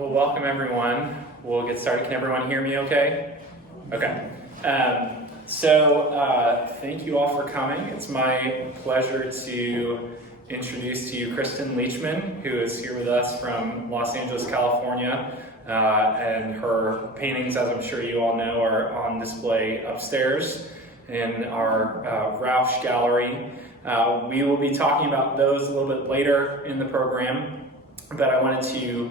Well, welcome everyone. We'll get started. Can everyone hear me okay? Okay. Thank you all for coming. It's my pleasure to introduce to you Kristin Leachman, who is here with us from Los Angeles, California. And her paintings, as I'm sure you all know, are on display upstairs in our Rausch Gallery. We will be talking about those a little bit later in the program, but I wanted to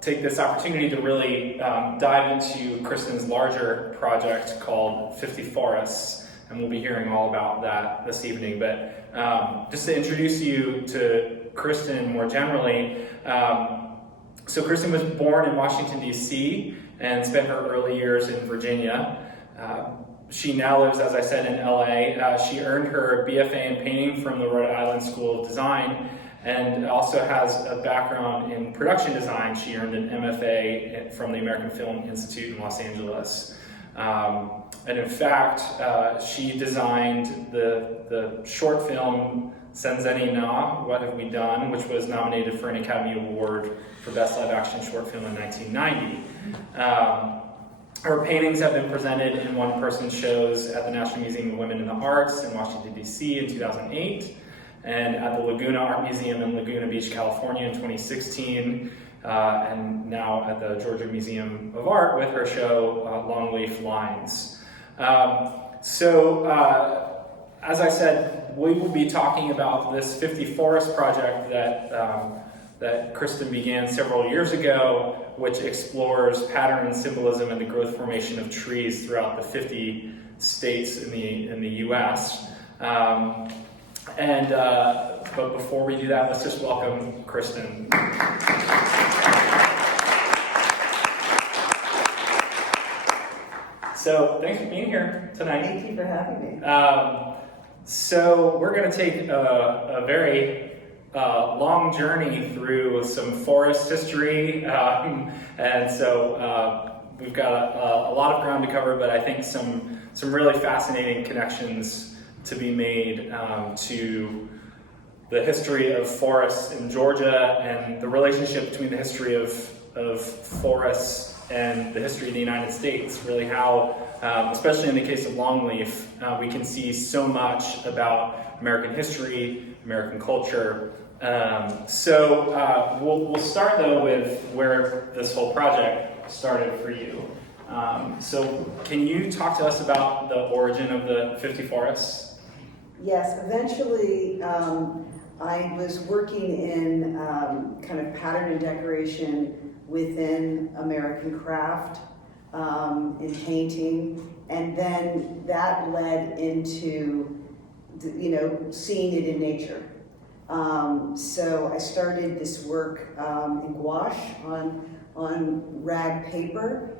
take this opportunity to really dive into Kristin's larger project called 50 Forests, and we'll be hearing all about that this evening. But just to introduce you to Kristin more generally, so Kristin was born in Washington, D.C. and spent her early years in Virginia. She now lives, as I said, in LA. She earned her BFA in painting from the Rhode Island School of Design and also has a background in production design. She earned an MFA from the American Film Institute in Los Angeles. And in fact, she designed the short film Senzeni Na, What Have We Done?, which was nominated for an Academy Award for Best Live Action Short Film in 1990. Her paintings have been presented in one-person shows at the National Museum of Women in the Arts in Washington, D.C. in 2008, and at the Laguna Art Museum in Laguna Beach, California in 2016, and now at the Georgia Museum of Art with her show Longleaf Lines. As I said, we will be talking about this 50 Forest project that Kristin began several years ago, which explores pattern and symbolism in the growth formation of trees throughout the 50 states in the U.S. But before we do that, let's just welcome Kristin. So thanks for being here tonight. Thank you for having me. So we're going to take a very long journey through some forest history, and so we've got a lot of ground to cover, but I think some really fascinating connections to be made to the history of forests in Georgia and the relationship between the history of forests and the history of the United States, really how, especially in the case of Longleaf, we can see so much about American history, American culture. We'll start though with where this whole project started for you. So can you talk to us about the origin of the 50 Forests? Yes, eventually I was working in kind of pattern and decoration within American craft in painting, and then that led into seeing it in nature. So I started this work in gouache on rag paper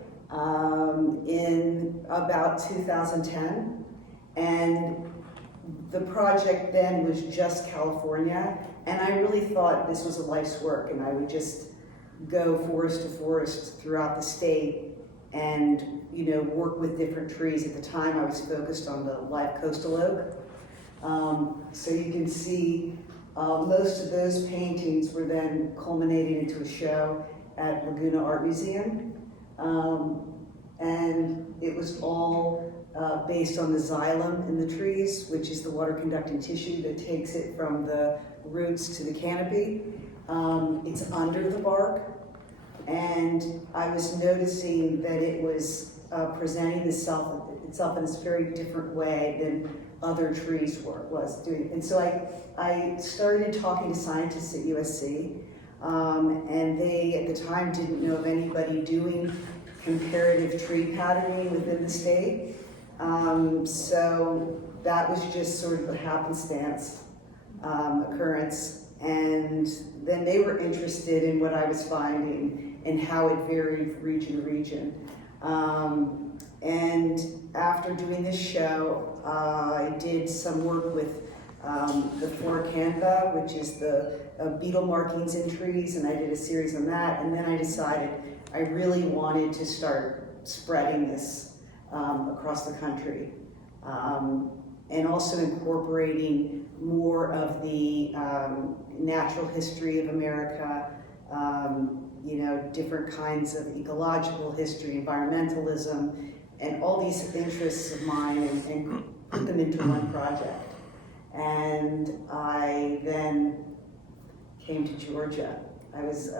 in about 2010, and the project then was just California, and I really thought this was a life's work, and I would just go forest to forest throughout the state and work with different trees. At the time I was focused on the live coastal oak. So you can see most of those paintings were then culminated into a show at Laguna Art Museum, and it was all based on the xylem in the trees, which is the water conducting tissue that takes it from the roots to the canopy. It's under the bark, and I was noticing that it was presenting itself in this very different way than other trees was doing. And so I started talking to scientists at USC, and they at the time didn't know of anybody doing comparative tree patterning within the state. So that was just sort of a happenstance occurrence. And then they were interested in what I was finding and how it varied region to region. And after doing this show, I did some work with the Flora, which is the beetle markings in trees, and I did a series on that. And then I decided I really wanted to start spreading this across the country, and also incorporating more of the natural history of America, different kinds of ecological history, environmentalism, and all these interests of mine, and put them into one project. And I then came to Georgia. I was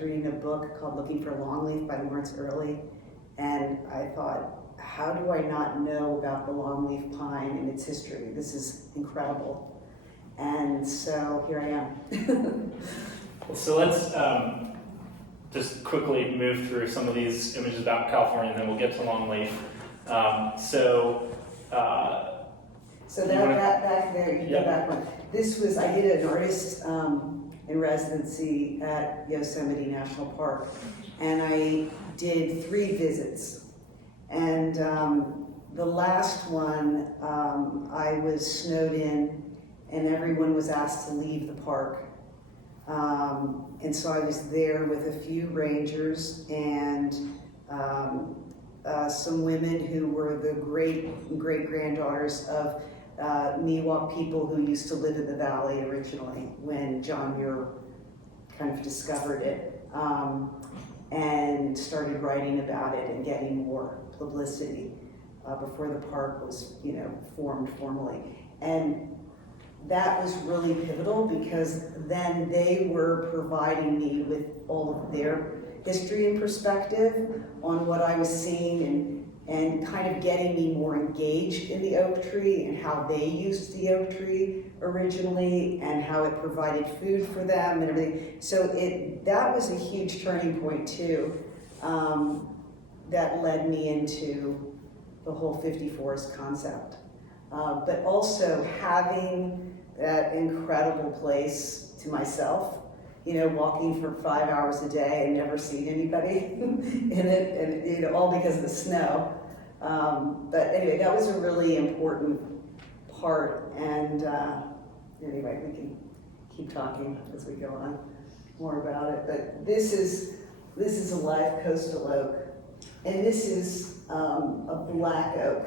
reading a book called Looking for Longleaf by Lawrence Early, and I thought, how do I not know about the longleaf pine and its history? This is incredible. And so here I am. So let's just quickly move through some of these images about California, and then we'll get to Longleaf. So that back there, you go back one. This was, I did an artist in residency at Yosemite National Park, and I did 3 visits. And the last one, I was snowed in, and everyone was asked to leave the park. And so I was there with a few rangers and some women who were the great-granddaughters of Miwok people who used to live in the valley originally when John Muir kind of discovered it, and started writing about it and getting more publicity before the park was, formed formally. And that was really pivotal because then they were providing me with all of their history and perspective on what I was seeing, and kind of getting me more engaged in the oak tree and how they used the oak tree originally and how it provided food for them and everything. So that was a huge turning point too, that led me into the whole 50 forest concept. But also having that incredible place to myself, walking for 5 hours a day and never seeing anybody in it, and all because of the snow. But anyway, that was a really important part, and anyway, we can keep talking as we go on more about it. But this is a live coastal oak, and this is a black oak.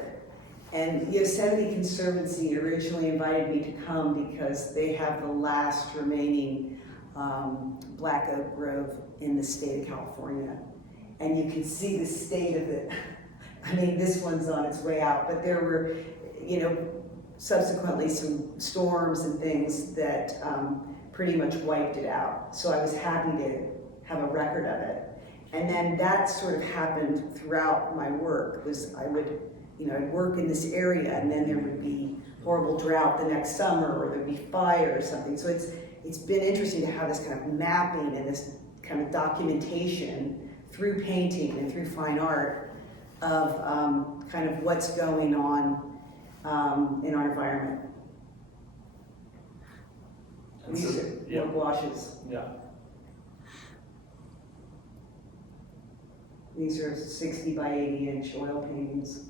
And Yosemite Conservancy originally invited me to come because they have the last remaining black oak grove in the state of California. And you can see the state of it. I mean, this one's on its way out, but there were, subsequently some storms and things that pretty much wiped it out. So I was happy to have a record of it. And then that sort of happened throughout my work. I'd work in this area, and then there would be horrible drought the next summer, or there'd be fire or something. So it's been interesting to have this kind of mapping and this kind of documentation through painting and through fine art of kind of what's going on in our environment. These are washes. Yeah. These are 60 by 80 inch oil paintings.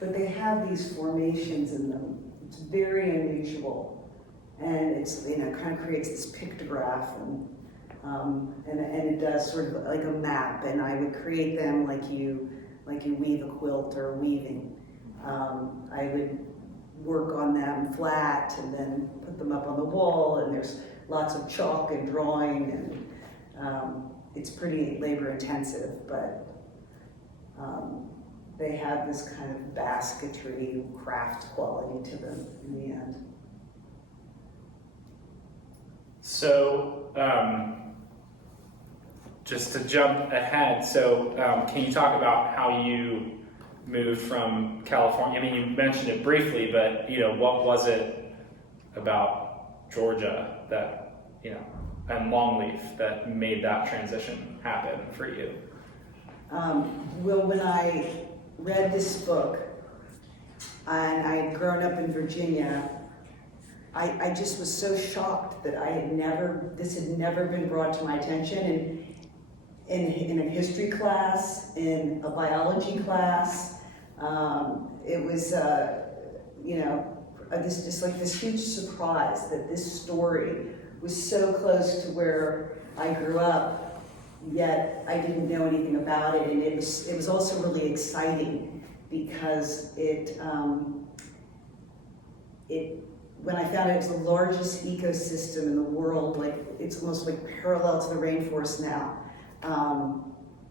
But they have these formations in them. It's very unusual, and it's kind of creates this pictograph, and it does sort of like a map. And I would create them like you weave a quilt or weaving. I would work on them flat and then put them up on the wall. And there's lots of chalk and drawing, and it's pretty labor intensive, but. They have this kind of basketry craft quality to them in the end. So, just to jump ahead, can you talk about how you moved from California? I mean, you mentioned it briefly, but what was it about Georgia that and Longleaf that made that transition happen for you? Well, when I read this book, and I had grown up in Virginia, I just was so shocked that this had never been brought to my attention in a history class, in a biology class. It was, this huge surprise that this story was so close to where I grew up, yet I didn't know anything about it. And it was also really exciting because it when I found out it was the largest ecosystem in the world, like it's almost like parallel to the rainforest now.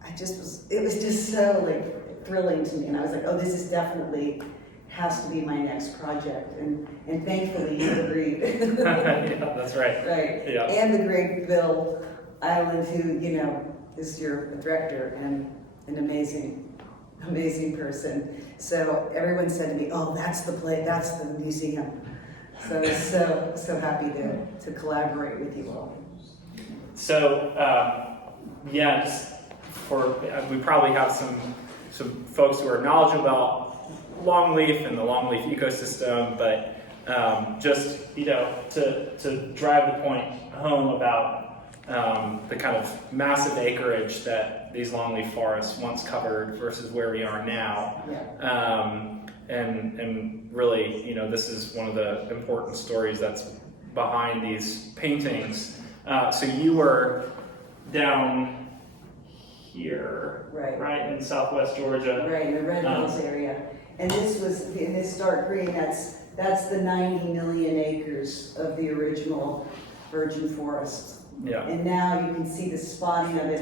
It was just so like thrilling to me, and I was like, oh, this is definitely has to be my next project, and thankfully you agreed. Yeah, that's right. Right. Yeah. And the great Bill Island, who is your director and an amazing person. So everyone said to me, "Oh, that's the museum." So I was so happy to collaborate with you all. So just we probably have some folks who are knowledgeable about Longleaf and the Longleaf ecosystem, but just to drive the point home about the kind of massive acreage that these longleaf forests once covered versus where we are now. Yeah. And really, this is one of the important stories that's behind these paintings. So you were down here, right in Southwest Georgia, right in the Red Hills area, and this was in this dark green. That's the 90 million acres of the original virgin forest. Yeah. And now you can see the spotting of it.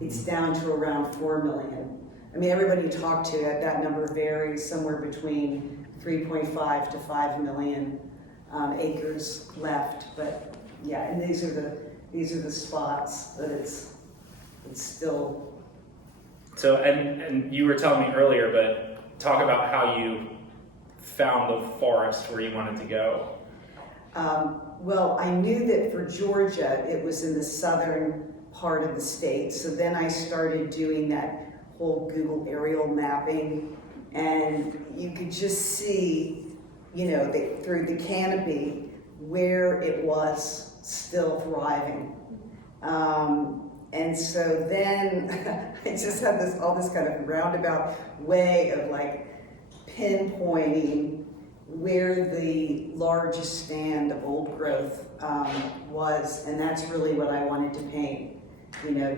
It's down to around 4 million. I mean, everybody you talk to, that number varies somewhere between 3.5 to 5 million acres left. But yeah, and these are the spots that it's still. So and you were telling me earlier, but talk about how you found the forest where you wanted to go. Well, I knew that for Georgia, it was in the southern part of the state. So then I started doing that whole Google aerial mapping, and you could just see, through the canopy where it was still thriving. And so then I just had all this kind of roundabout way of like pinpointing where the largest stand of old growth was, and that's really what I wanted to paint.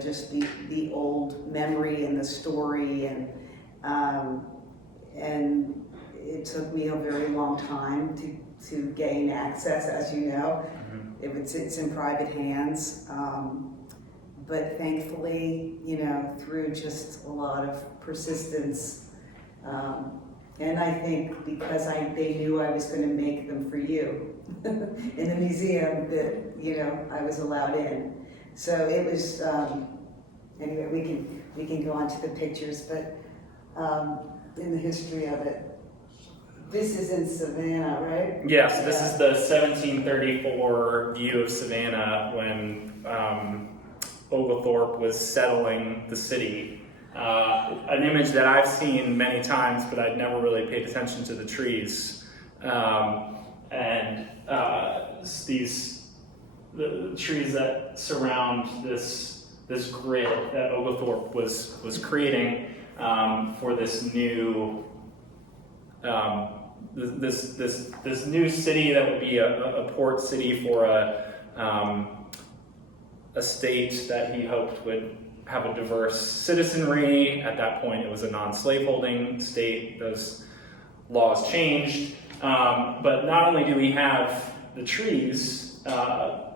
Just the old memory and the story, and it took me a very long time to gain access, as you know. Mm-hmm. It's in private hands, but thankfully, through just a lot of persistence. And I think because they knew I was going to make them for you in the museum, that I was allowed in. So it was anyway. We can go on to the pictures, but in the history of it, this is in Savannah, right? Yeah. So this is the 1734 view of Savannah when Oglethorpe was settling the city. An image that I've seen many times, but I'd never really paid attention to the trees. The trees that surround this grid that Oglethorpe was creating for this new this new city that would be a port city for a state that he hoped would have a diverse citizenry. At that point, it was a non-slaveholding state. Those laws changed. But not only do we have the trees,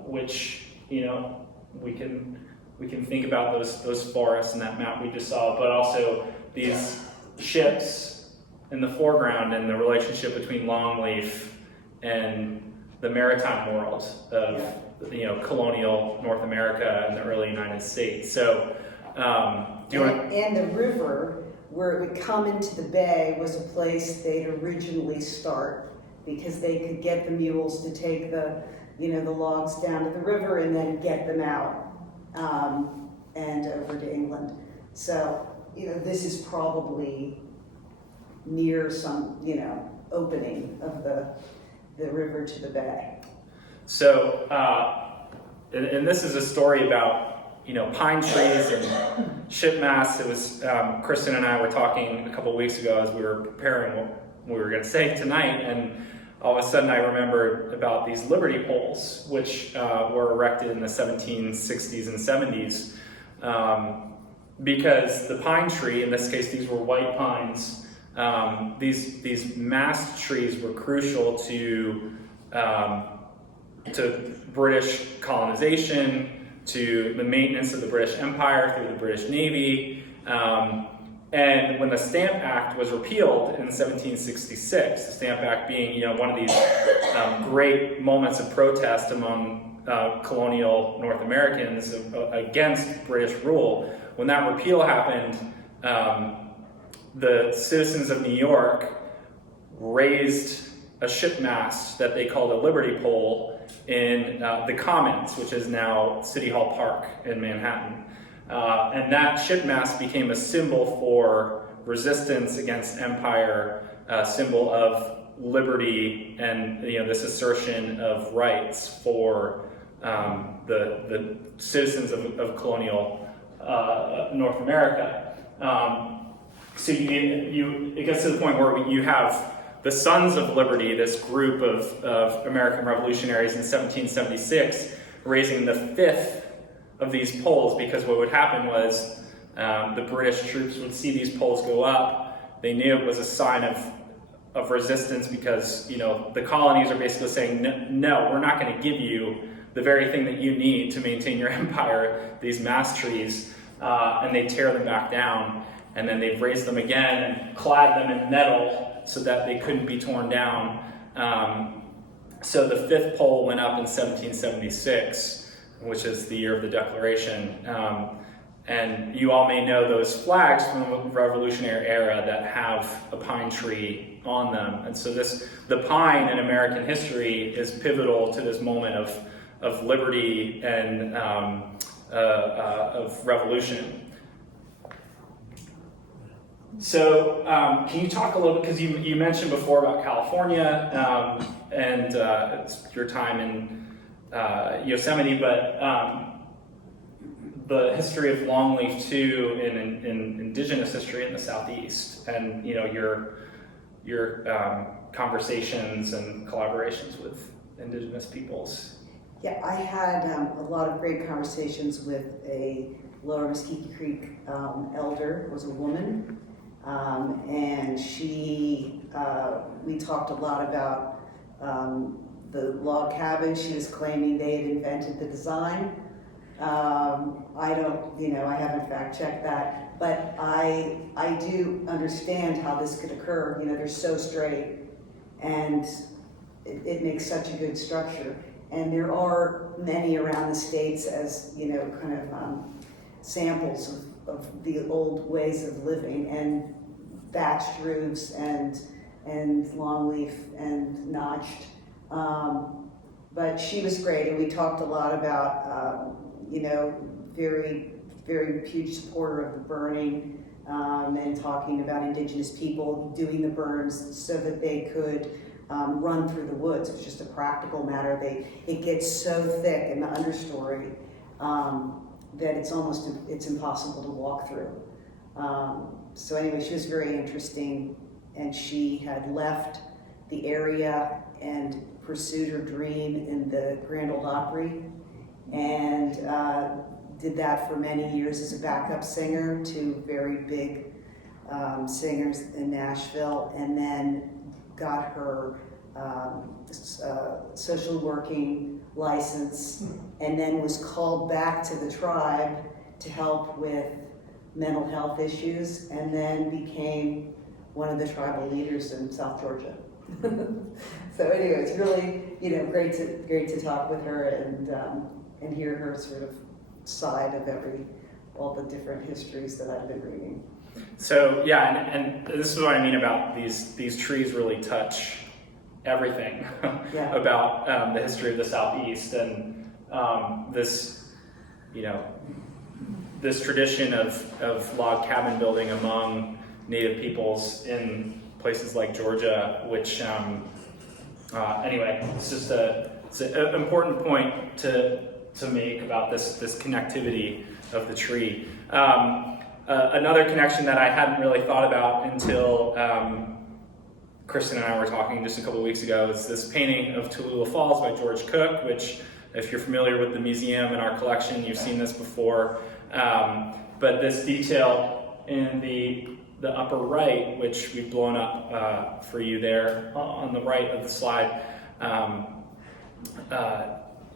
which we can think about those forests and that map we just saw, but also these ships in the foreground and the relationship between Longleaf and the maritime world of colonial North America and the early United States. So, and the river where it would come into the bay was a place they'd originally start, because they could get the mules to take the logs down to the river and then get them out and over to England. So this is probably near some opening of the river to the bay. So, and this is a story about pine trees and ship masts. It was Kristin and I were talking a couple of weeks ago as we were preparing what we were going to say tonight, and all of a sudden I remembered about these liberty poles, which were erected in the 1760s and 70s, because the pine tree, in this case these were white pines, these mast trees were crucial to to British colonization, to the maintenance of the British Empire through the British Navy. And when the Stamp Act was repealed in 1766, the Stamp Act being, one of these great moments of protest among colonial North Americans against British rule, when that repeal happened, the citizens of New York raised a ship mast that they called a Liberty Pole in the Commons, which is now City Hall Park in Manhattan. And that ship mast became a symbol for resistance against empire, a symbol of liberty and this assertion of rights for the citizens of colonial North America. So it gets to the point where you have the Sons of Liberty, this group of American revolutionaries in 1776, raising the fifth of these poles, because what would happen was the British troops would see these poles go up. They knew it was a sign of resistance, because the colonies are basically saying, no, we're not going to give you the very thing that you need to maintain your empire, these mast trees, and they tear them back down, and then they've raised them again and clad them in metal so that they couldn't be torn down. So the fifth pole went up in 1776, which is the year of the Declaration. And you all may know those flags from the Revolutionary era that have a pine tree on them. And so the pine in American history is pivotal to this moment of liberty and of revolution. So can you talk a little bit, because you mentioned before about California and it's your time in Yosemite, but the history of Longleaf too in indigenous history in the Southeast, and your conversations and collaborations with indigenous peoples. Yeah, I had a lot of great conversations with a Lower Mesquite Creek elder, was a woman, and we talked a lot about the log cabin. She was claiming they had invented the design. I haven't fact checked that, but I do understand how this could occur. They're so straight, and it makes such a good structure. And there are many around the states as, kind of samples of the old ways of living, and thatched roofs and longleaf and notched. But she was great, and we talked a lot about, very, very huge supporter of the burning, and talking about indigenous people doing the burns so that they could run through the woods. It's just a practical matter. It gets so thick in the understory that it's impossible to walk through. So anyway, she was very interesting, and she had left the area and pursued her dream in the Grand Ole Opry, and did that for many years as a backup singer to very big singers in Nashville, and then got her social working license, and then was called back to the tribe to help with mental health issues, and then became one of the tribal leaders in South Georgia. So anyway, it's really great to talk with her and hear her sort of side of all the different histories that I've been reading. So yeah, and this is what I mean about these trees really touch everything Yeah. about the history of the Southeast, and this tradition of log cabin building among Native peoples in places like Georgia, which anyway, it's an important point to make about this connectivity of the tree. Another connection that I hadn't really thought about until Kristin and I were talking just a couple of weeks ago is this painting of Tallulah Falls by George Cook, which, if you're familiar with the museum and our collection, you've seen this before. But this detail in the upper right, which we've blown up for you there on the right of the slide,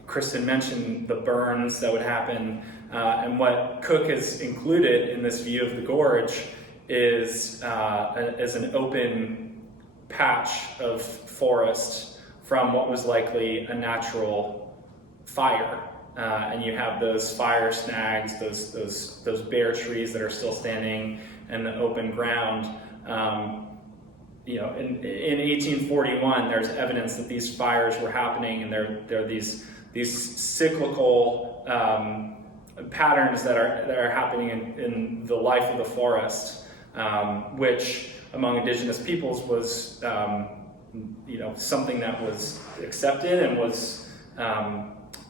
Kristin mentioned the burns that would happen, and what Cook has included in this view of the gorge is an open patch of forest from what was likely a natural fire. And you have those fire snags, those bare trees that are still standing in the open ground. In 1841, there's evidence that these fires were happening, and there are these cyclical patterns that are happening in the life of the forest, which among indigenous peoples was something that was accepted and was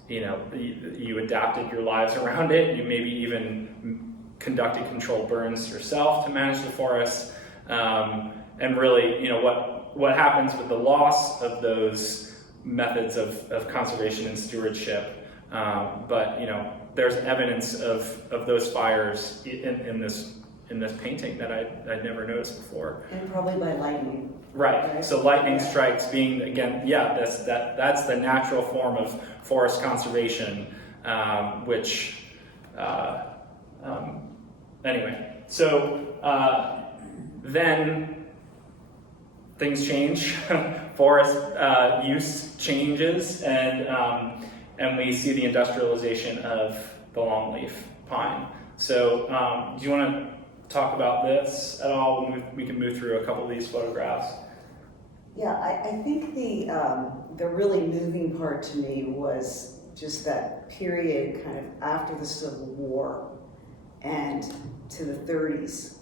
you adapted your lives around it. You maybe even conducted controlled burns yourself to manage the forest. And really, what happens with the loss of those methods of conservation and stewardship. But there's evidence of those fires in this painting that I'd never noticed before. And probably by lightning. Right. So lightning strikes being, again, that's the natural form of forest conservation, which anyway. So then things change. Forest use changes, and we see the industrialization of the longleaf pine. So do you want to talk about this at all? We can move through a couple of these photographs. Yeah, I think the really moving part to me was just that period kind of after the Civil War and to the 30s,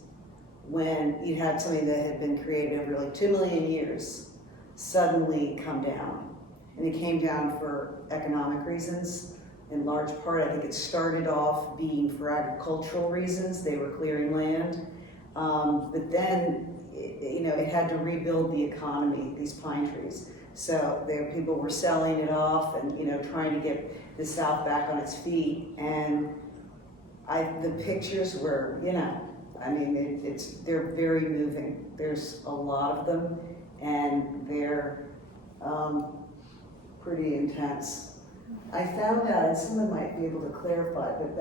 when you had something that had been created over like 2 million years suddenly come down. And it came down for economic reasons. In large part, I think it started off being for agricultural reasons. They were clearing land. But then, it had to rebuild the economy, these pine trees. So people were selling it off and, trying to get the South back on its feet. And the pictures were, they're very moving. There's a lot of them, and they're pretty intense. I found out, and someone might be able to clarify, but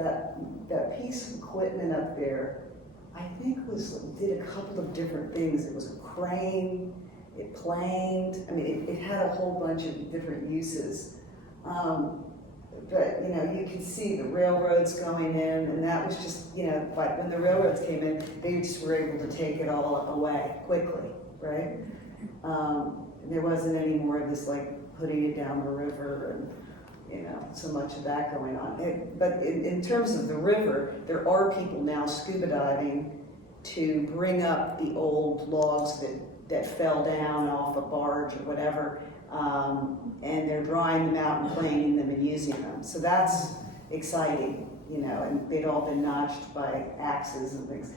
that piece of equipment up there, I think did a couple of different things. It was a crane, it planed, it had a whole bunch of different uses. But you can see the railroads going in, and that was just, like when the railroads came in, they just were able to take it all away quickly, right? There wasn't any more of this like putting it down the river and so much of that going on. But in terms of the river, there are people now scuba diving to bring up the old logs that fell down off a barge or whatever, and they're drying them out and planing them and using them. So that's exciting, and they'd all been notched by axes and things.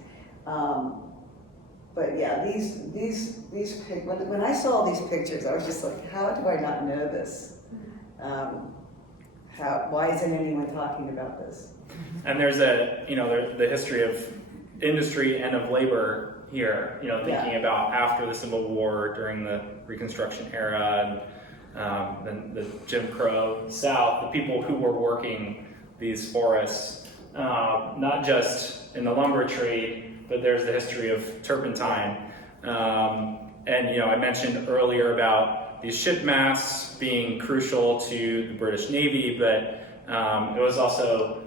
But yeah, when I saw these pictures, I was just like, how do I not know this? Why isn't anyone talking about this? And there's the history of industry and of labor here, thinking about after the Civil War, during the Reconstruction era, and then the Jim Crow South, the people who were working these forests, not just in the lumber trade, but there's the history of turpentine. And I mentioned earlier about these ship masts being crucial to the British Navy, but it was also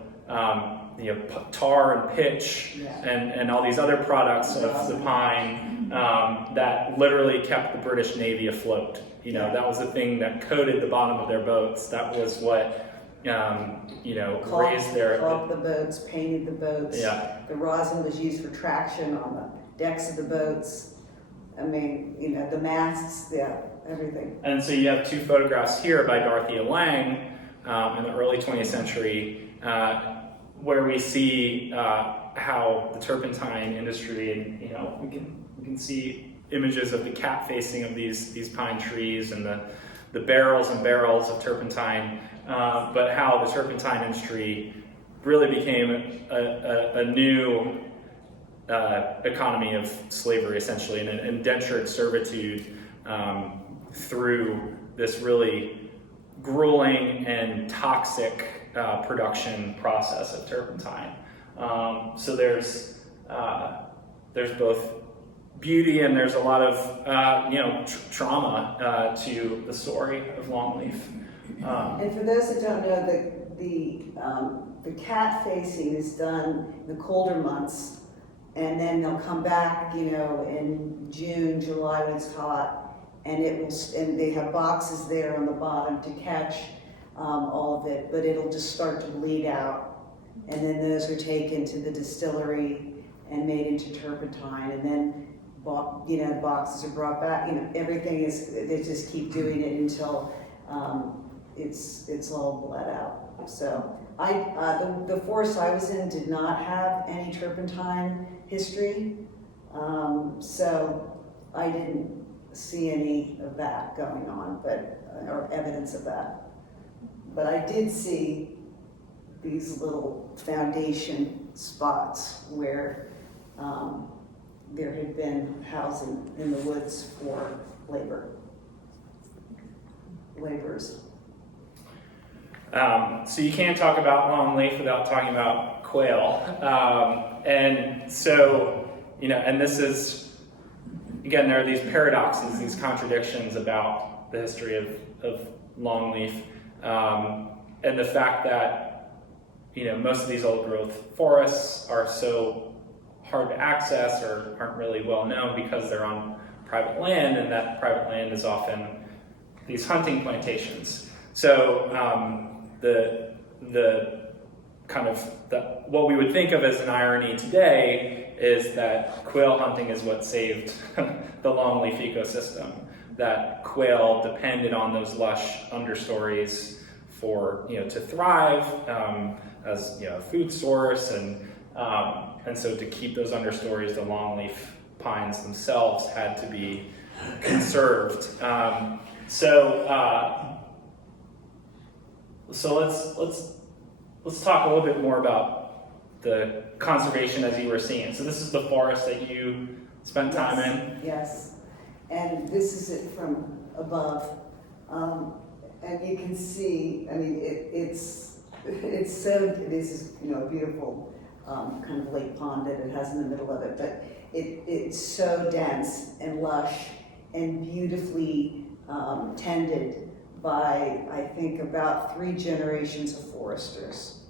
tar and pitch and all these other products of the pine that literally kept the British Navy afloat. That was the thing that coated the bottom of their boats. That was what raised their... Caulked the boats, painted the boats. Yeah. The rosin was used for traction on the decks of the boats. The masts, everything. And so you have two photographs here by Dorothea Lange in the early 20th century, where we see how the turpentine industry, and we can see images of the cap facing of these pine trees and the barrels and barrels of turpentine, but how the turpentine industry really became a new economy of slavery, essentially, and indentured servitude through this really grueling and toxic production process of turpentine. So there's both beauty and there's a lot of trauma to the story of Longleaf. And for those that don't know, the cat facing is done in the colder months, and then they'll come back, in June, July when it's hot, and and they have boxes there on the bottom to catch all of it, but it'll just start to bleed out, and then those are taken to the distillery and made into turpentine, and then boxes are brought back. Everything they just keep doing it until it's all bled out. So the forest I was in did not have any turpentine history, so I didn't see any of that going on, or evidence of that. But I did see these little foundation spots where there had been housing in the woods for laborers. So you can't talk about Longleaf without talking about quail. And so, and this is, again, there are these paradoxes, these contradictions about the history of Longleaf, and the fact that, most of these old growth forests are so hard to access or aren't really well known because they're on private land, and that private land is often these hunting plantations. So what we would think of as an irony today is that quail hunting is what saved the Longleaf ecosystem. That quail depended on those lush understories for to thrive as a food source, and so to keep those understories, the longleaf pines themselves had to be conserved. So let's talk a little bit more about the conservation as you were seeing. So this is the forest that you spent time in? Yes, and this is it from above. And you can see, this is a beautiful kind of lake pond that it has in the middle of it, but it's so dense and lush and beautifully tended by, I think, about 3 generations of foresters.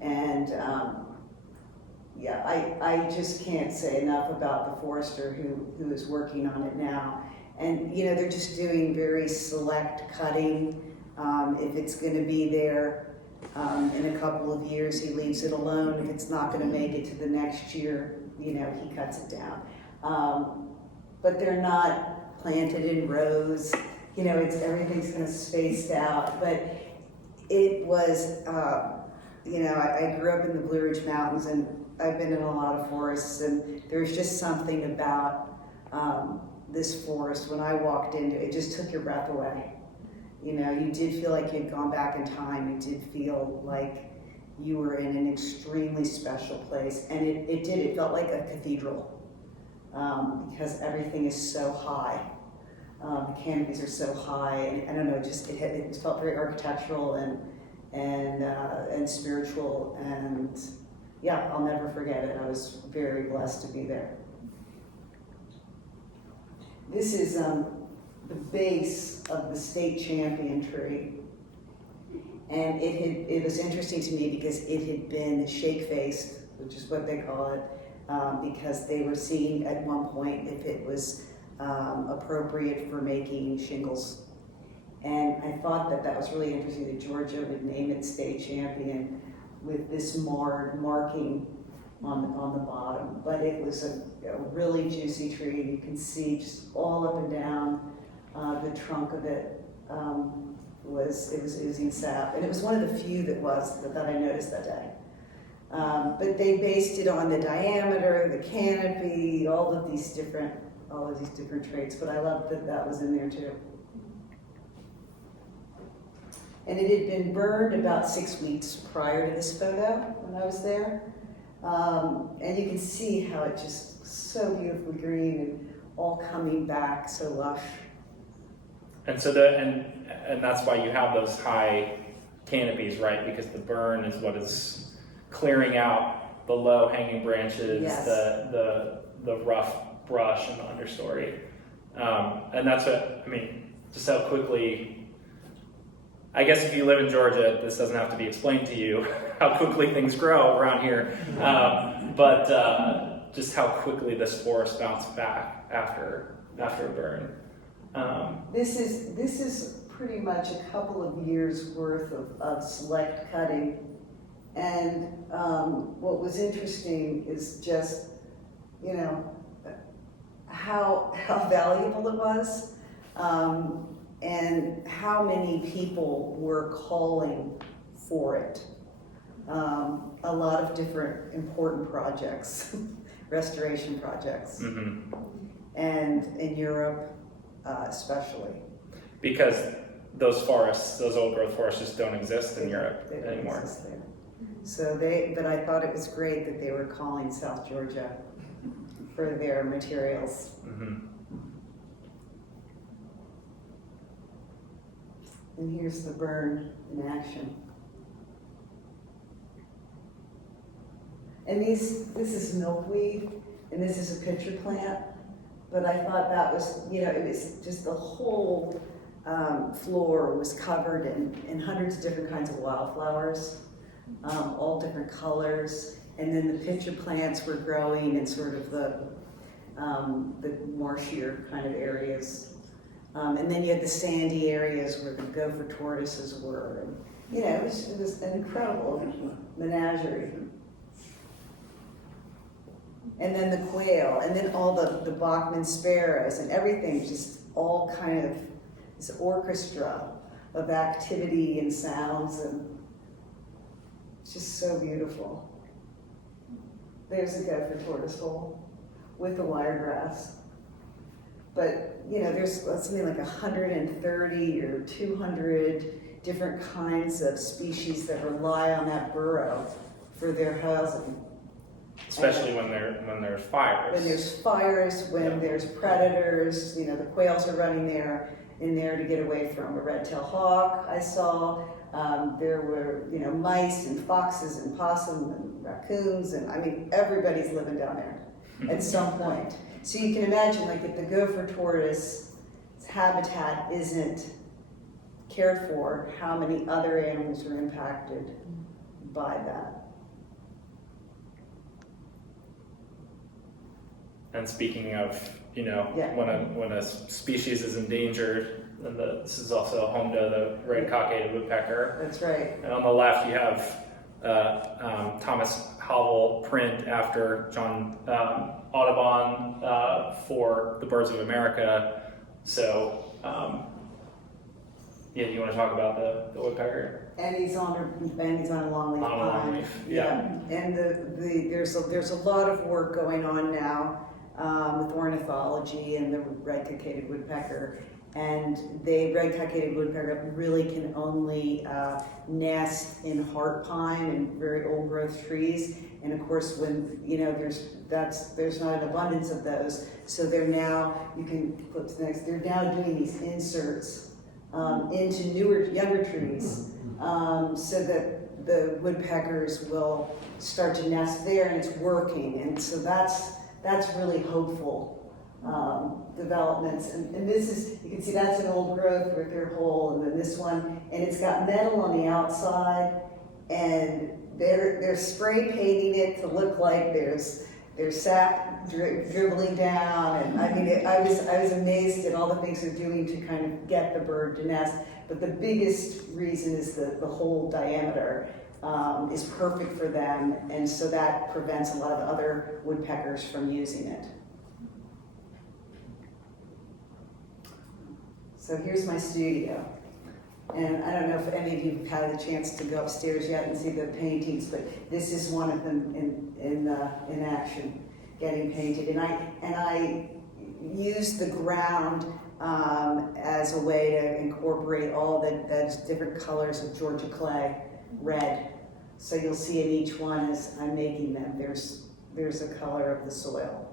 And I just can't say enough about the forester who is working on it now. And they're just doing very select cutting. If it's going to be there in a couple of years, he leaves it alone. If it's not going to make it to the next year, he cuts it down. But they're not planted in rows. Everything's kind of spaced out. But it was, I grew up in the Blue Ridge Mountains, and I've been in a lot of forests, and there's just something about this forest, when I walked into it, just took your breath away. You did feel like you'd gone back in time. You did feel like you were in an extremely special place. And it felt like a cathedral, because everything is so high. The canopies are so high, and I don't know, it felt very architectural and spiritual, and yeah, I'll never forget it. I was very blessed to be there. This is the base of the state champion tree, and it was interesting to me because it had been shake-faced, which is what they call it, because they were seeing at one point if it was appropriate for making shingles. And I thought that was really interesting that Georgia would name it state champion with this marking on the bottom. But it was a really juicy tree, and you can see just all up and down the trunk of it was oozing sap. And it was one of the few that I noticed that day. But they based it on the diameter, the canopy, all of these different traits, but I loved that was in there too. And it had been burned about 6 weeks prior to this photo when I was there. And you can see how it just so beautifully green and all coming back so lush. And so and that's why you have those high canopies, right? Because the burn is what is clearing out the low hanging branches, Yes. the rough brush and the understory. And that's what, I mean, just how quickly, I guess if you live in Georgia, this doesn't have to be explained to you how quickly things grow around here. But just how quickly this forest bounced back after a burn. This is pretty much a couple of years worth of select cutting. And what was interesting is just, you know, how valuable it was, and how many people were calling for it. A lot of different important projects, restoration projects, Mm-hmm. and in Europe especially. Because those forests, those old growth forests, just don't exist in Europe They don't anymore. exist there. So but I thought it was great that they were calling South Georgia for their materials. Mm-hmm. And here's the burn in action. And this is milkweed, and this is a pitcher plant. But I thought that was, you know, it was just the whole floor was covered in hundreds of different kinds of wildflowers, all different colors. And then the pitcher plants were growing in sort of the marshier kind of areas. And then you had the sandy areas where the gopher tortoises were. And, you know, it was an incredible menagerie. And then the quail, and then all the Bachman sparrows, and everything, just all kind of this orchestra of activity and sounds, and it's just so beautiful. There's a gopher tortoise hole with the wiregrass. But, you know, there's something like 130 or 200 different kinds of species that rely on that burrow for their housing. Especially when there's fires. When there's fires, when Yeah. there's predators, you know, the quails are running in there to get away from a red-tailed hawk. I saw there were, you know, mice and foxes and possum and raccoons, and I mean, everybody's living down there at some point. So you can imagine, like, if the gopher tortoise habitat isn't cared for, how many other animals are impacted by that. And speaking of, you know, Yeah. when a species is endangered, then this is also home to the red-cockaded woodpecker. That's right. And on the left, you have Thomas Howell print after John Audubon for the Birds of America. So, yeah, do you want to talk about the woodpecker? And he's on a Longleaf On a Line. Longleaf, yeah. And there's a lot of work going on now with ornithology and the red-cockaded woodpecker. And the red-cockaded woodpecker really can only nest in heart pine and very old growth trees. And of course, when, you know, there's not an abundance of those. So they're now, you can flip to the next, they're now doing these inserts into younger trees, so that the woodpeckers will start to nest there, and it's working. And so that's really hopeful developments. And this is, you can see that's an old growth with their hole, and then this one, and it's got metal on the outside, and they're spray painting it to look like there's sap dribbling down. And I mean, I was amazed at all the things they're doing to kind of get the bird to nest. But the biggest reason is the hole diameter is perfect for them, and so that prevents a lot of other woodpeckers from using it. So here's my studio. And I don't know if any of you have had a chance to go upstairs yet and see the paintings, but this is one of them in action, getting painted. And I used the ground as a way to incorporate all those different colors of Georgia clay, red. So you'll see in each one as I'm making them, there's a color of the soil.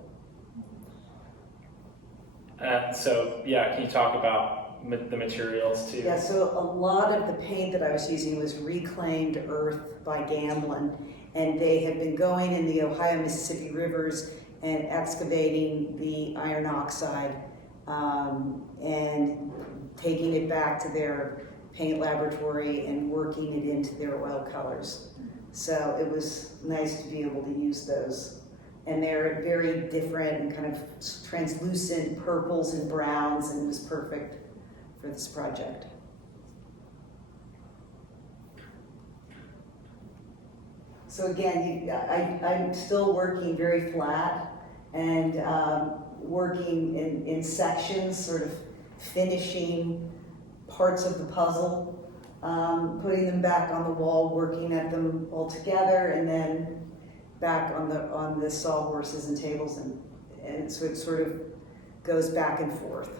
So yeah, can you talk about the materials too? Yeah, so a lot of the paint that I was using was reclaimed earth by Gamblin, and they have been going in the Ohio Mississippi rivers and excavating the iron oxide and taking it back to their paint laboratory and working it into their oil colors. So it was nice to be able to use those. And they're very different and kind of translucent purples and browns, and it was perfect for this project. So again, I'm still working very flat and working in sections, sort of finishing parts of the puzzle, putting them back on the wall, working at them all together, and then back on the sawhorses and tables, and so it sort of goes back and forth.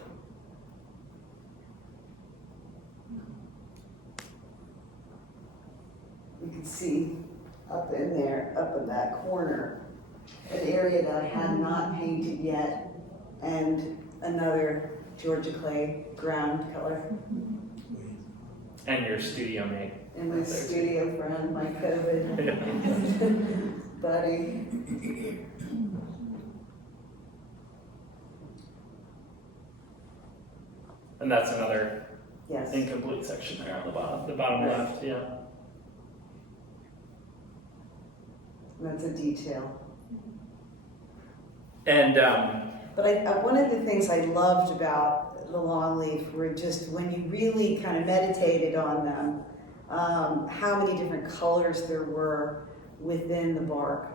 You can see up in there, up in that corner, an area that I had not painted yet, and another Georgia clay ground color. And your studio mate. And my studio friend, my COVID buddy. And that's another Yes. incomplete section there on the bottom Right. left, yeah. That's a detail. And But one of the things I loved about the Longleaf were just when you really kind of meditated on them, how many different colors there were within the bark.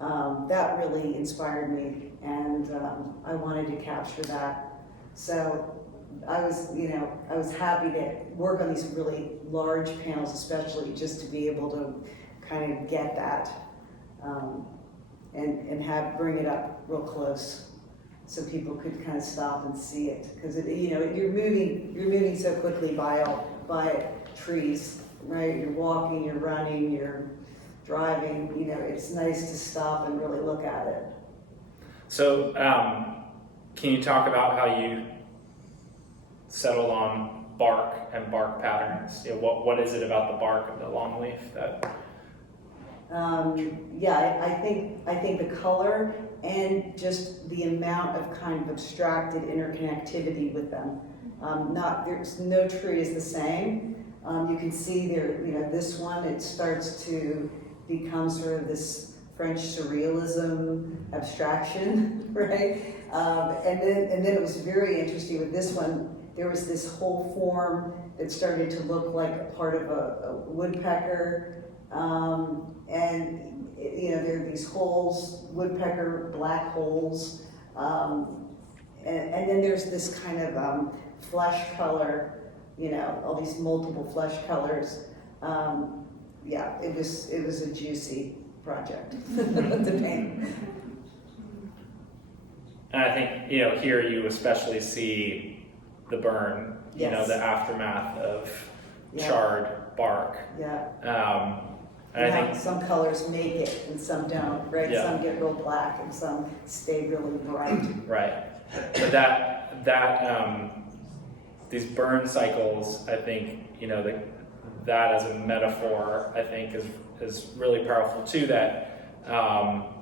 That really inspired me, and I wanted to capture that. So I was happy to work on these really large panels, especially just to be able to kind of get that and bring it up real close, so people could kind of stop and see it, because you're moving so quickly by trees, right? You're walking, you're running, you're driving. It's nice to stop and really look at it. so can you talk about how you settled on bark and bark patterns? What is it about the bark of the longleaf that? I think the color and just the amount of kind of abstracted interconnectivity with them. There's no tree is the same. You can see there, this one, it starts to become sort of this French surrealism abstraction, right? And then it was very interesting with this one. There was this whole form that started to look like a part of a woodpecker. And there are these holes, woodpecker black holes, and then there's this kind of flesh color, all these multiple flesh colors. It was a juicy project to paint. And I think here you especially see the burn, Yes. the aftermath of Yeah. charred bark. Yeah. And I think Some colors make it and some don't, right? Yeah. Some get real black and some stay really bright. right, but these burn cycles, I think that as a metaphor, I think is really powerful too. That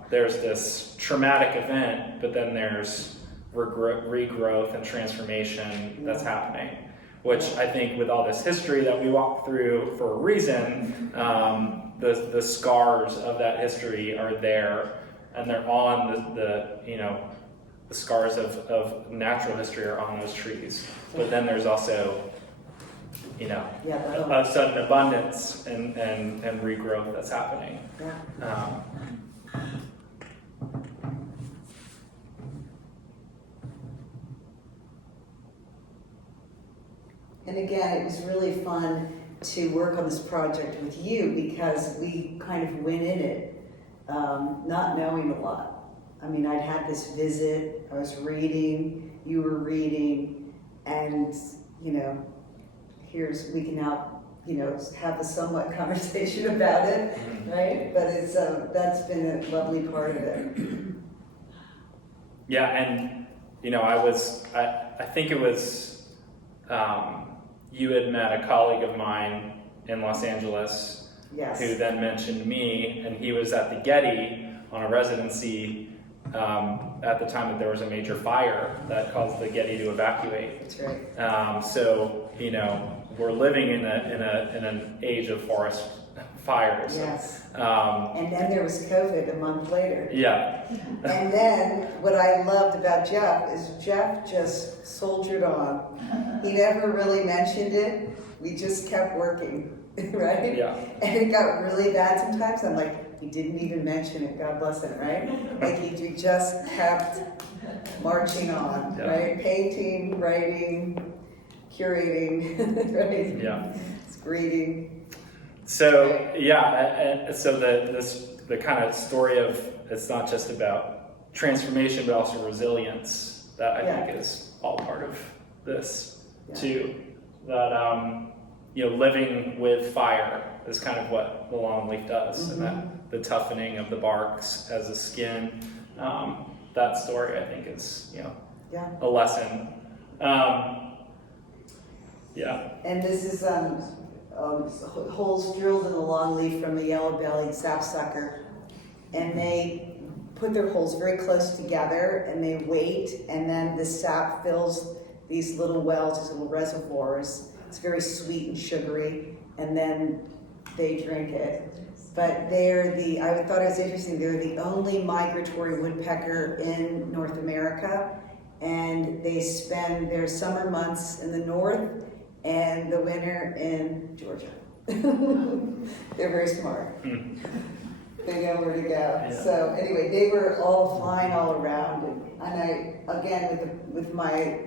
there's this traumatic event, but then there's regrowth and transformation that's happening. Which I think with all this history that we walk through for a reason, the scars of that history are there, and they're on the scars of natural history are on those trees. But then there's also, a sudden abundance and regrowth that's happening. Yeah. And again, it was really fun to work on this project with you because we kind of went in it not knowing a lot. I mean, I'd had this visit, I was reading, you were reading, and we can now have a somewhat conversation about it, right? But that's been a lovely part of it. Yeah, and I think it was, you had met a colleague of mine in Los Angeles, Yes. who then mentioned me, and he was at the Getty on a residency at the time that there was a major fire that caused the Getty to evacuate. That's right. So, we're living in an age of forest fires. Yes. Um, And then there was COVID a month later. yeah. And then what I loved about Jeff is Jeff just soldiered on. He never really mentioned it. We just kept working, right? Yeah. And it got really bad sometimes. I'm like, he didn't even mention it. God bless him, right? Like he just kept marching on, Yeah. right? Painting, writing, curating, right? Yeah. Reading. So so the kind of story of, it's not just about transformation but also resilience that I think is all part of this too. That living with fire is kind of what the longleaf does, and that the toughening of the barks as a skin. That story I think is a lesson. And this is holes drilled in the longleaf from the yellow-bellied sapsucker, and they put their holes very close together, and they wait, and then the sap fills these little wells, these little reservoirs. It's very sweet and sugary, and then they drink it. But I thought it was interesting, they're the only migratory woodpecker in North America, and they spend their summer months in the north and the winter in Georgia. They're very smart. They know where to go. Yeah. So anyway, they were all flying all around, and I, again, with my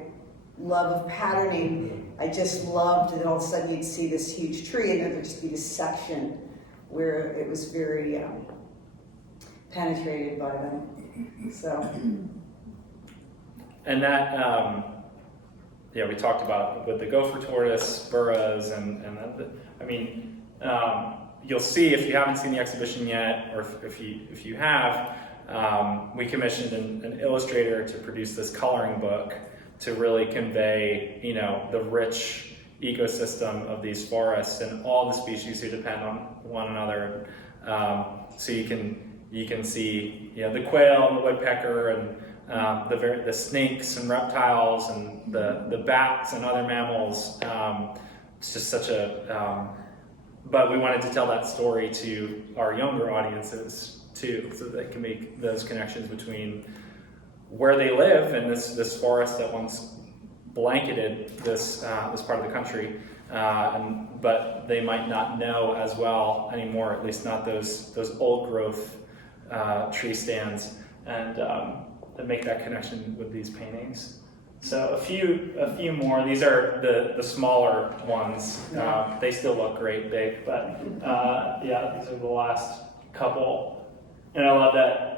love of patterning, I just loved that all of a sudden you'd see this huge tree, and then there'd just be this section where it was very penetrated by them. So. And that, we talked about with the gopher tortoise burrows, and you'll see, if you haven't seen the exhibition yet, or if you have, we commissioned an illustrator to produce this coloring book to really convey, the rich ecosystem of these forests and all the species who depend on one another. So you can see, the quail and the woodpecker and the snakes and reptiles and the bats and other mammals. It's just such but we wanted to tell that story to our younger audiences too, so that they can make those connections between where they live and this forest that once blanketed this part of the country, but they might not know as well anymore, at least not those old growth tree stands, and make that connection with these paintings. So a few more. These are the smaller ones. They still look great big, but these are the last couple. And I love that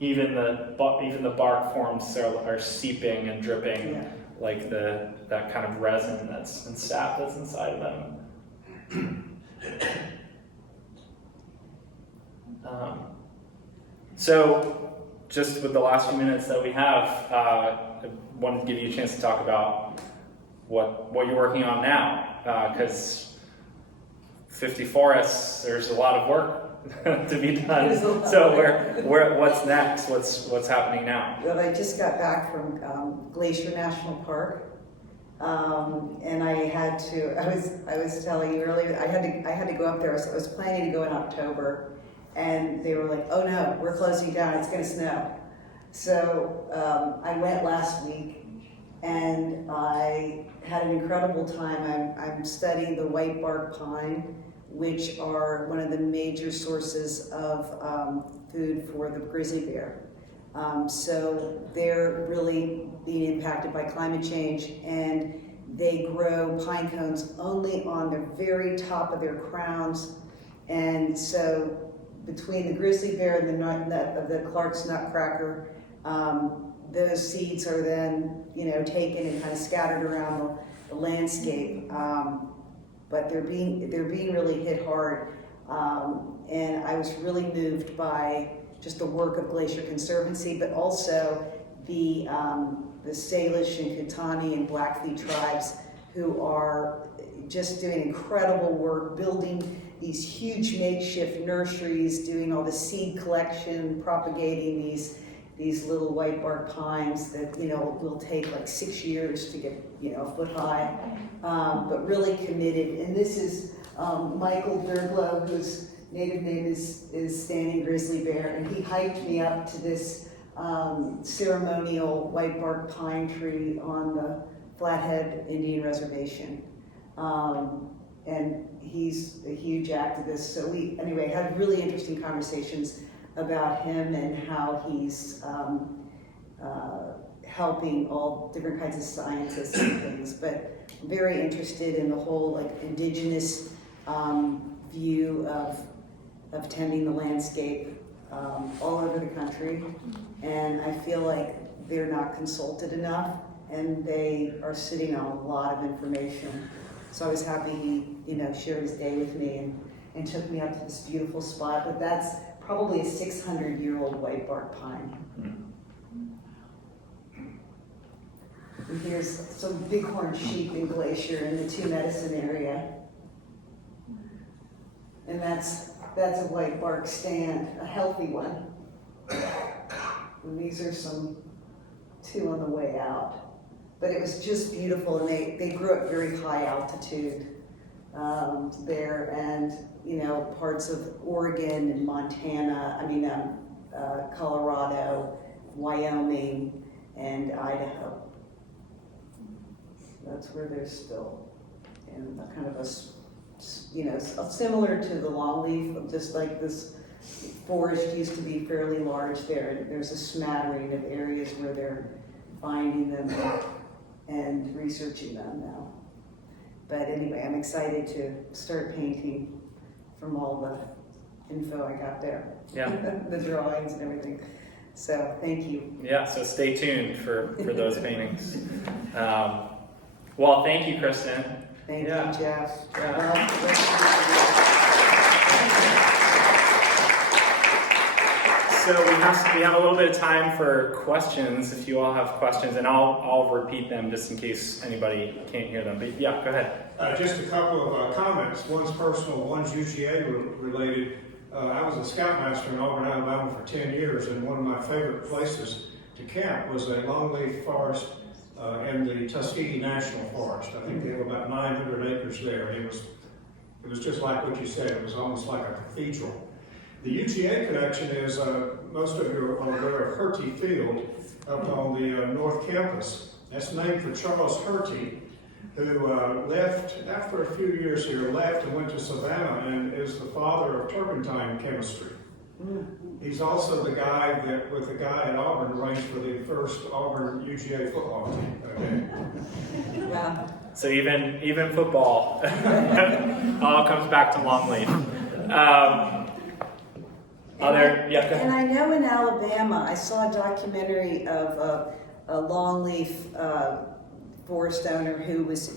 even the bark forms are seeping and dripping, like that kind of resin and sap that's inside of them. So just with the last few minutes that we have, I wanted to give you a chance to talk about what you're working on now, because 50 forests, there's a lot of work to be done. So what's next? What's happening now? Well, I just got back from Glacier National Park, and I was telling you earlier, I had to go up there. I was planning to go in October, and they were like, "Oh no, we're closing down. It's going to snow." So I went last week, and I had an incredible time. I'm studying the white bark pine, which are one of the major sources of food for the grizzly bear. So they're really being impacted by climate change, and they grow pine cones only on the very top of their crowns. And so between the grizzly bear and the Clark's nutcracker, those seeds are then taken and kind of scattered around the landscape. But they're being really hit hard, and I was really moved by just the work of Glacier Conservancy, but also the Salish and Kitani and Blackfeet tribes who are just doing incredible work, building these huge makeshift nurseries, doing all the seed collection, propagating these little white bark pines that, will take like 6 years to get, a foot high, but really committed. And this is Michael Derglow, whose native name is Standing Grizzly Bear, and he hiked me up to this ceremonial white bark pine tree on the Flathead Indian Reservation. And he's a huge activist. So we, anyway, had really interesting conversations about him and how he's helping all different kinds of scientists and things. But very interested in the whole indigenous view of tending the landscape all over the country. And I feel like they're not consulted enough, and they are sitting on a lot of information. So I was happy he, shared his day with me and took me up to this beautiful spot. But that's probably a 600-year-old white bark pine. And here's some bighorn sheep in Glacier in the Two Medicine area. And that's a white bark stand, a healthy one. And these are two on the way out. But it was just beautiful, and they grew up very high altitude there, and parts of Oregon and Montana, Colorado, Wyoming, and Idaho. That's where they're still in a kind of similar to the longleaf, just like this forest used to be fairly large there. There's a smattering of areas where they're finding them and researching them now. But anyway, I'm excited to start painting from all the info I got there. Yeah. The drawings and everything. So thank you. Yeah, so stay tuned for those paintings. Well, thank you, Kristin. Thank you, Jeff. Yeah. So we have a little bit of time for questions, if you all have questions, and I'll repeat them just in case anybody can't hear them. But yeah, go ahead. Just a couple of comments. One's personal, one's UGA related. I was a scoutmaster in Auburn, Alabama for 10 years, and one of my favorite places to camp was a longleaf forest in the Tuskegee National Forest. I think they have about 900 acres there. And it was just like what you said. It was almost like a cathedral. The UGA connection is, most of you are aware of Hertie Field up on the North Campus. That's named for Charles Hertie, who left, after a few years here, left and went to Savannah and is the father of turpentine chemistry. He's also the guy that, with the guy at Auburn, arranged for the first Auburn UGA football team. Okay? Yeah. So even football all comes back to Longleaf. And I know in Alabama, I saw a documentary of a longleaf forest owner who was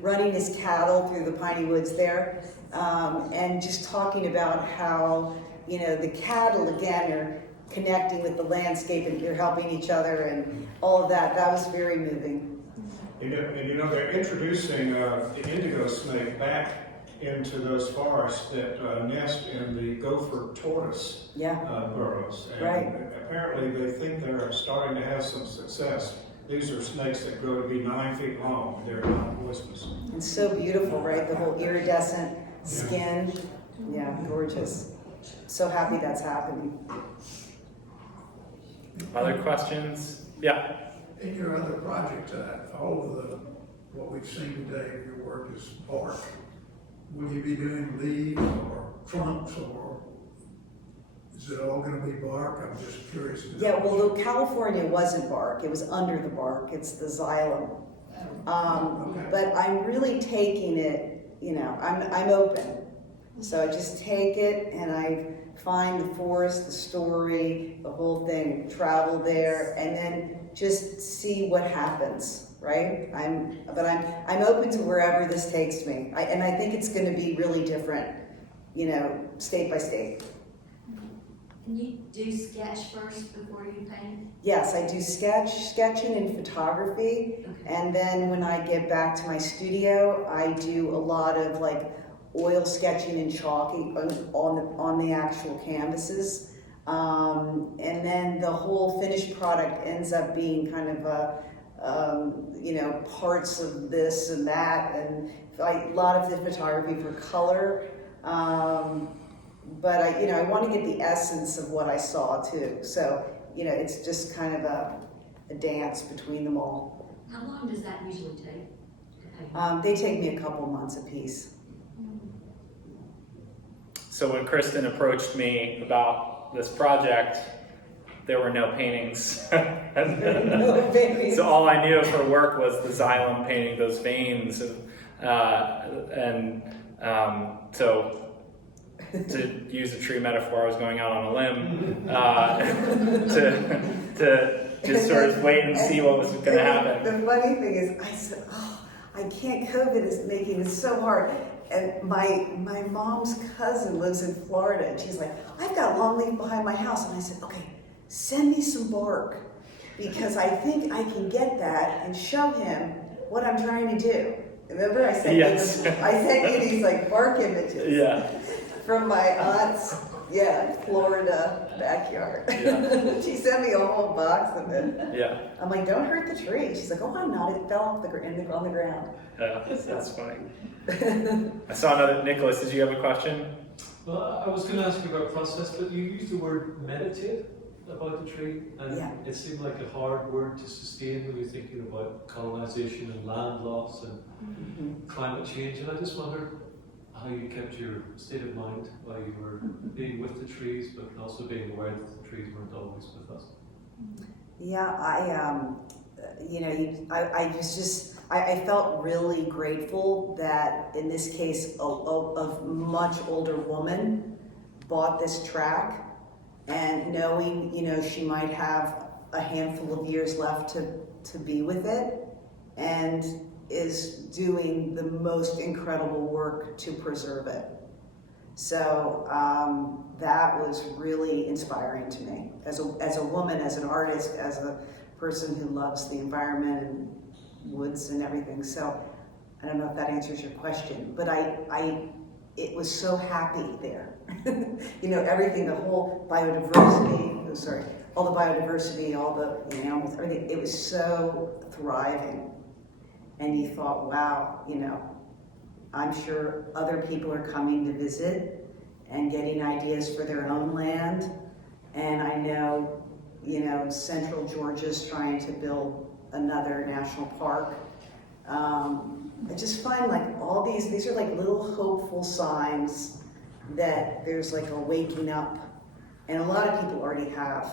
running his cattle through the piney woods there, and just talking about how, the cattle again are connecting with the landscape and they're helping each other and all of that. That was very moving. And they're introducing the indigo snake back into those forests that nest in the gopher tortoise burrows. And right. Apparently they think they're starting to have some success. These are snakes that grow to be 9 feet long. They're not poisonous. And so beautiful, right? The whole iridescent skin. Yeah, gorgeous. So happy that's happening. Other questions? Yeah. In your other project, all of what we've seen today of your work is bark. Will you be doing leaves or trunks, or is it all going to be bark? I'm just curious. Yeah, well, California wasn't bark. It was under the bark. It's the xylem. Okay. But I'm really taking it, I'm open. So I just take it and I find the forest, the story, the whole thing, travel there, and then just see what happens, right? I'm open to wherever this takes me. And I think it's going to be really different, state by state. And you do sketch first before you paint? Yes, I do sketching and photography. Okay. And then when I get back to my studio, I do a lot of like oil sketching and chalking on the actual canvases. And then the whole finished product ends up being kind of a, parts of this and that, and a lot of the photography for color. But I want to get the essence of what I saw too. So, it's just kind of a dance between them all. How long does that usually take to paint? They take me a couple months a piece. So when Kristin approached me about this project, there were no paintings. No paintings. So all I knew of her work was the xylem painting those veins. So to use a tree metaphor, I was going out on a limb to just sort of wait and see what was going to happen. The funny thing is, I said, I can't, COVID is making it so hard. And my mom's cousin lives in Florida, and she's like, I've got longleaf behind my house. And I said, okay, send me some bark, because I think I can get that and show him what I'm trying to do. Remember, I sent you these like bark images. Yeah. From my aunt's, Florida backyard. Yeah. She sent me a whole box of it. Yeah. I'm like, don't hurt the tree. She's like, oh, I'm not. It fell off on the ground. That's funny. I saw another. Nicholas, did you have a question? Well, I was going to ask you about process, but you used the word meditate about the tree, and it seemed like a hard word to sustain when you're thinking about colonization and land loss and climate change. And I just wondered how you kept your state of mind while you were being with the trees, but also being aware that the trees weren't always with us. Yeah, I felt really grateful that in this case, a much older woman bought this track, and knowing, she might have a handful of years left to be with it, and is doing the most incredible work to preserve it. So that was really inspiring to me as a woman, as an artist, as a person who loves the environment and woods and everything. So I don't know if that answers your question, but it was so happy there. Everything, the whole biodiversity, all the biodiversity, all the animals, everything, it was so thriving. And you thought, wow, I'm sure other people are coming to visit and getting ideas for their own land. And I know, Central Georgia's trying to build another national park. I just find like all these are like little hopeful signs that there's like a waking up. And a lot of people already have.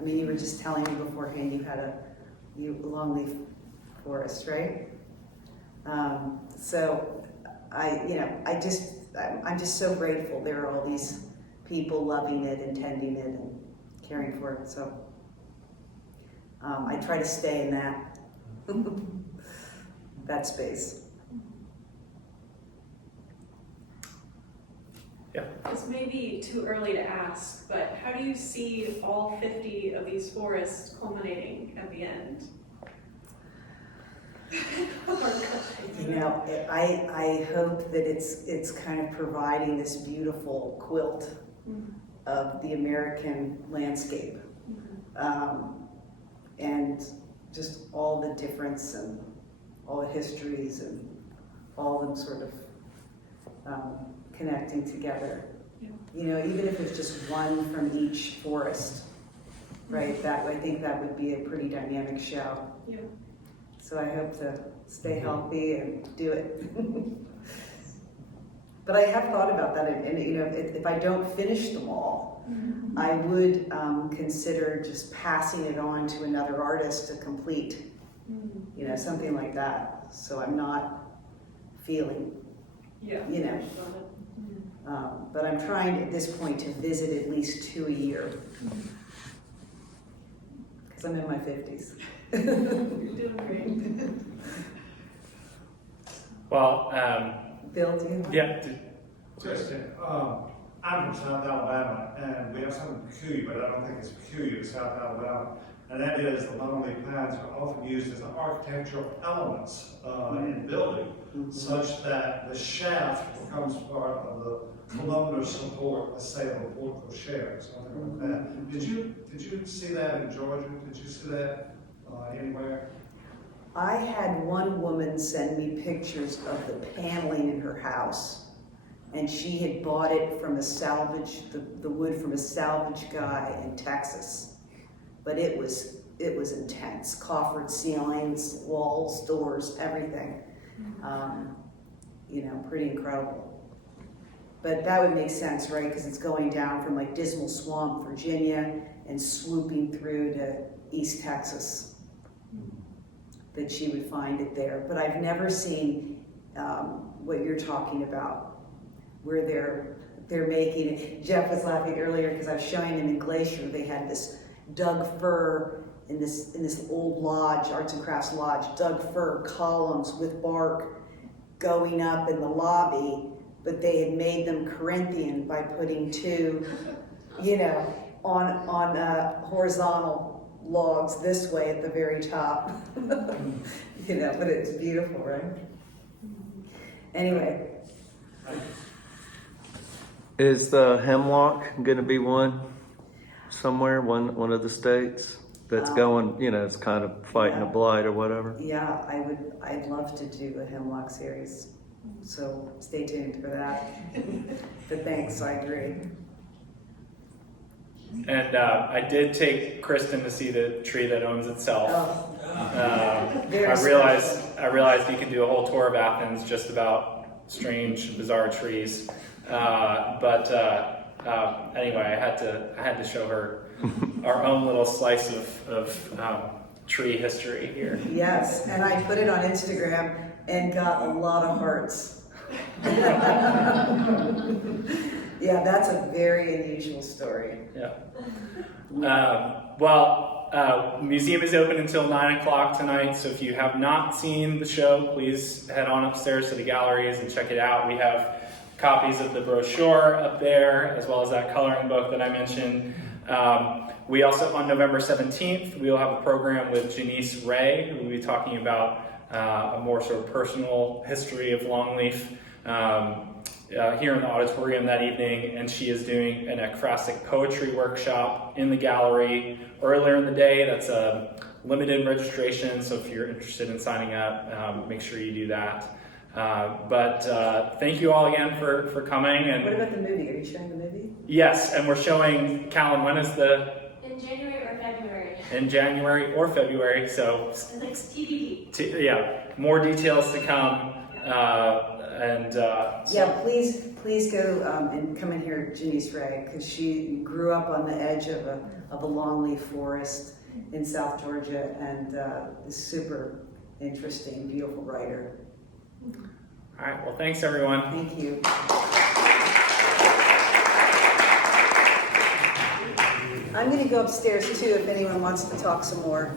I mean, you were just telling me beforehand you had a longleaf forest, right? So I'm just so grateful there are all these people loving it and tending it and caring for it. So I try to stay in that space. Yeah. This may be too early to ask, but how do you see all 50 of these forests culminating at the end? I hope that it's kind of providing this beautiful quilt of the American landscape, and just all the difference and all the histories and all of them sort of connecting together. Yeah. Even if it's just one from each forest, right? I think that would be a pretty dynamic show. Yeah. So I hope to stay healthy and do it. But I have thought about that, and if I don't finish them all, I would consider just passing it on to another artist to complete, something like that. So I'm not feeling, but I'm trying at this point to visit at least 2 a year, because I'm in my 50s. You're doing great. Well, Bill, do you? yeah. Kristin, I'm from South Alabama, and we have something peculiar, but I don't think it's peculiar to South Alabama. And that is the Longleaf Lines are often used as architectural elements in building, such that the shaft becomes part of the columnar support, let's say, of a portico chair, something like that. Did you see that in Georgia? Did you see that anywhere? I had one woman send me pictures of the paneling in her house, and she had bought it from a salvage, the wood from a salvage guy in Texas. But it was intense. Coffered ceilings, walls, doors, everything. You know, pretty incredible. But that would make sense, right? Because it's going down from like Dismal Swamp, Virginia, and swooping through to East Texas. That she would find it there. But I've never seen what you're talking about, where they're making it. Jeff was laughing earlier because I was showing him in Glacier. They had this dug fir in this old lodge, arts and crafts lodge, dug fir columns with bark going up in the lobby, but they had made them Corinthian by putting two, you know, on horizontal logs this way at the very top. You know, but it's beautiful, right? Anyway. Is the hemlock going to be one somewhere, one of the states that's going, you know, it's kind of fighting a blight or whatever? Yeah, I'd love to do a hemlock series. So stay tuned for that. But thanks, I agree. And I did take Kristin to see the tree that owns itself. I realized you could do a whole tour of Athens just about strange, bizarre trees. Anyway, I had to show her our own little slice of tree history here. Yes, and I put it on Instagram and got a lot of hearts. Yeah, that's a very unusual story. Yeah. Museum is open until 9 o'clock tonight, so if you have not seen the show, please head on upstairs to the galleries and check it out. We have copies of the brochure up there, as well as that coloring book that I mentioned. We also, on November 17th, we will have a program with Janice Ray, who will be talking about a more sort of personal history of Longleaf here in the auditorium that evening, and she is doing an ekphrastic poetry workshop in the gallery earlier in the day. That's a limited registration, so if you're interested in signing up, make sure you do that. Thank you all again for coming. And what about the movie? Are you showing the movie? Yes, and we're showing, Callum, when is In January or February. in January or February, so Like TBD. yeah, more details to come. Yeah, please go and come in here, Janice Ray, because she grew up on the edge of a longleaf forest in South Georgia, and is super interesting, beautiful writer. All right, well, thanks everyone. Thank you. I'm going to go upstairs too if anyone wants to talk some more.